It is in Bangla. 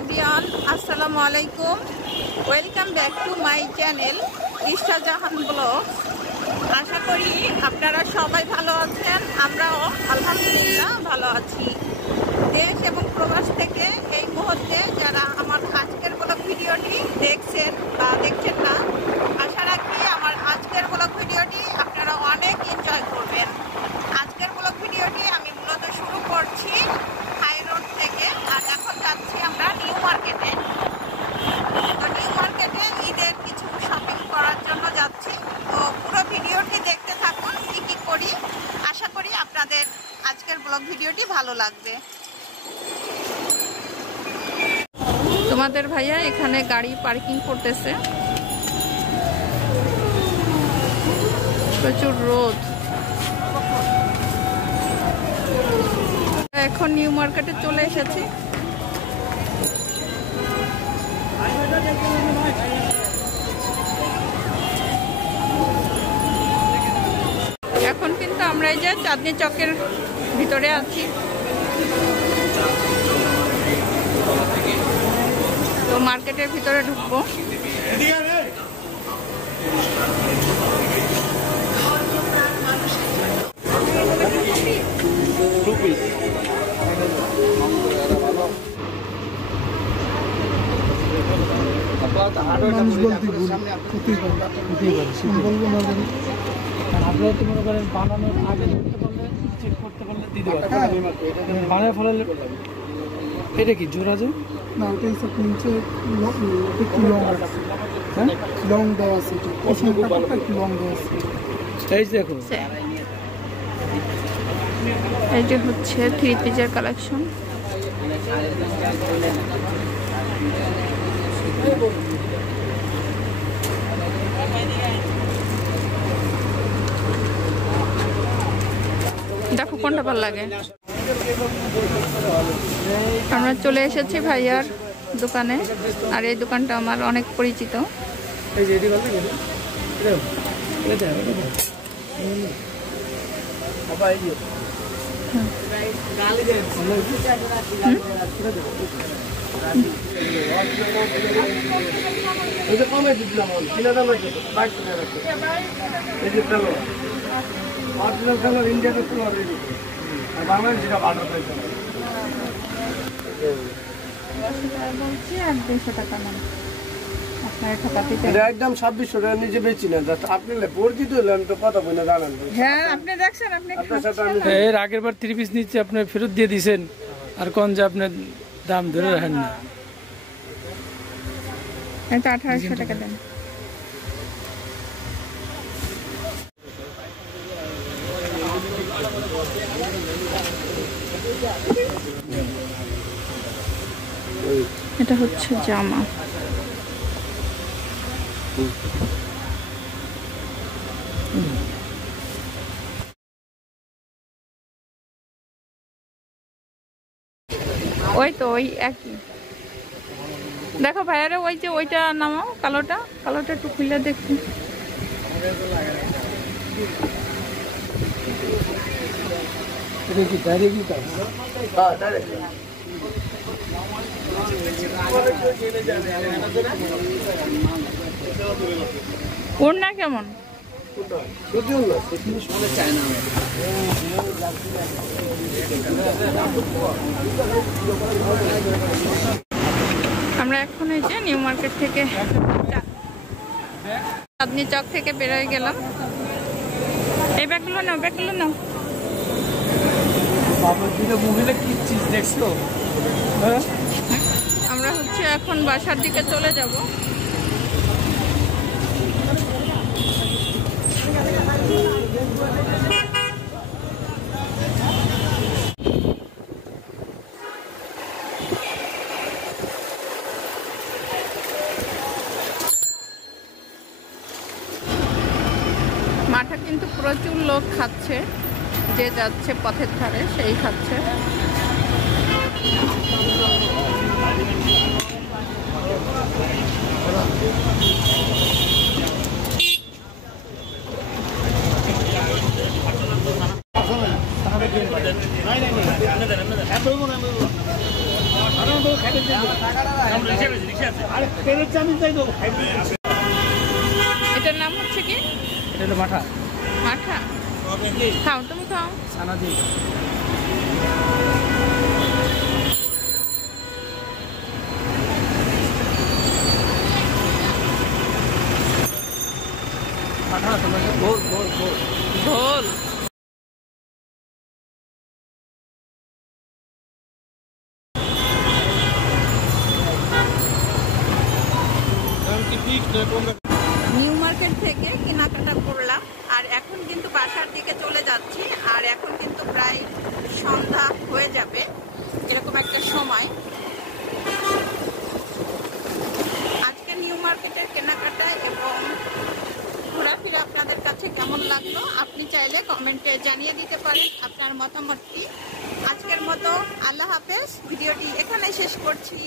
এভরিওয়ান, আসসালামু আলাইকুম। Welcome back to my channel Isha Jahan blog. আশা করি আপনারা সবাই ভালো আছেন, আমরাও আলহামদুলিল্লাহ ভালো আছি। দেশ এবং প্রবাস থেকে এই মুহূর্তে যারা আমার আজকের ব্লগ ভিডিওটি দেখছেন বা দেখছেন না, আশা রাখি আমার আজকের ব্লগ ভিডিওটি আপনারা অনেক এনজয় করবেন। আজকের ব্লগ ভিডিওটি আমি মূলত শুরু করছি হাই রোড থেকে, আর এখন যাচ্ছি আমরা নিউ মার্কেটে। তো নিউ মার্কেটে ঈদের কিছু শপিং করার জন্য যাচ্ছি। তো পুরো ভিডিওটি দেখতে থাকুন কি কি করি। আশা করি আপনাদের আজকের ব্লগ ভিডিওটি ভালো লাগবে। তোমাদের ভাইয়া এখানে গাড়ি পার্কিং করতেছে, প্রচুর রোদ। এখন নিউ মার্কেটে চলে এসেছি। এখন কিন্তু আমরা এই যে চাঁদনী চকের ভিতরে আছি। তো মার্কেটের ভিতরে ঢুকবো। মানুষ বলতে বলবো না, আপনারা তো মনে করেন বানানোর আগে করতে পারলে চেক করতে পারলে দিতে পারবেন। বানায় ফলালে এটা কি জোড়াজো না, ওটা একটু নিচে লং দেওয়া আছে, একটু লং দেওয়া আছে। এই দেখো, এইটা হচ্ছে 3 পিসের কালেকশন। দেখো কোনটা ভালো লাগে। আমরা চলে এসেছি ভাইয়ার দোকানে, আর এই দোকানটা আমার অনেক পরিচিত। একদম 2600 টাকা নিচে বেচি না। আপনি পরিচিত হলে আমি তো কথা বলে জানান। হ্যাঁ, আপনি দেখছেন, আপনি এর আগের বার 3 পিস নিচে আপনি ফেরত দিয়ে দিয়েছেন, আর কোন যে আপনি দাম ধরে রাখেন না। এটা 1800 টাকা দেন। এটা হচ্ছে জামা। ওই তো ওই একই। দেখো ভাইয়ারে, ওই যে ওইটা নামাও, কালোটা একটু খুলে দেখি। ওড়না কেমন? আমরা এখন এই যে নিউ মার্কেট থেকে চাঁদনী চক থেকে বেরোয় গেলাম। এই ব্যাগগুলো নাও, ব্যাগগুলো নাও। আমরা হচ্ছে এখন বাসার দিকে চলে যাব। মাঠে কিন্তু প্রচুর লোক খাচ্ছে, যে যাচ্ছে পথের ধারে সেই খাচ্ছে। এটার নাম হচ্ছে কি? এটা হলো মাঠা। মাঠা খাও, তুমি খাও। ছানা দিয়ে মাঠা তোমার গোল গোল গোল ঝোল। নিউ মার্কেট থেকে কেনাকাটা করলাম আর এখন কিন্তু বাসার দিকে চলে যাচ্ছি। আর এখন কিন্তু প্রায় সন্ধ্যা হয়ে যাবে, এরকম একটা সময়। আজকে নিউ মার্কেটের কেনাকাটা এবং ঘোরাফেরা আপনাদের কাছে কেমন লাগলো আপনি চাইলে কমেন্টে জানিয়ে দিতে পারেন আপনার মতামতটি। আজকের মতো আল্লাহ হাফেজ, ভিডিওটি এখানে শেষ করছি।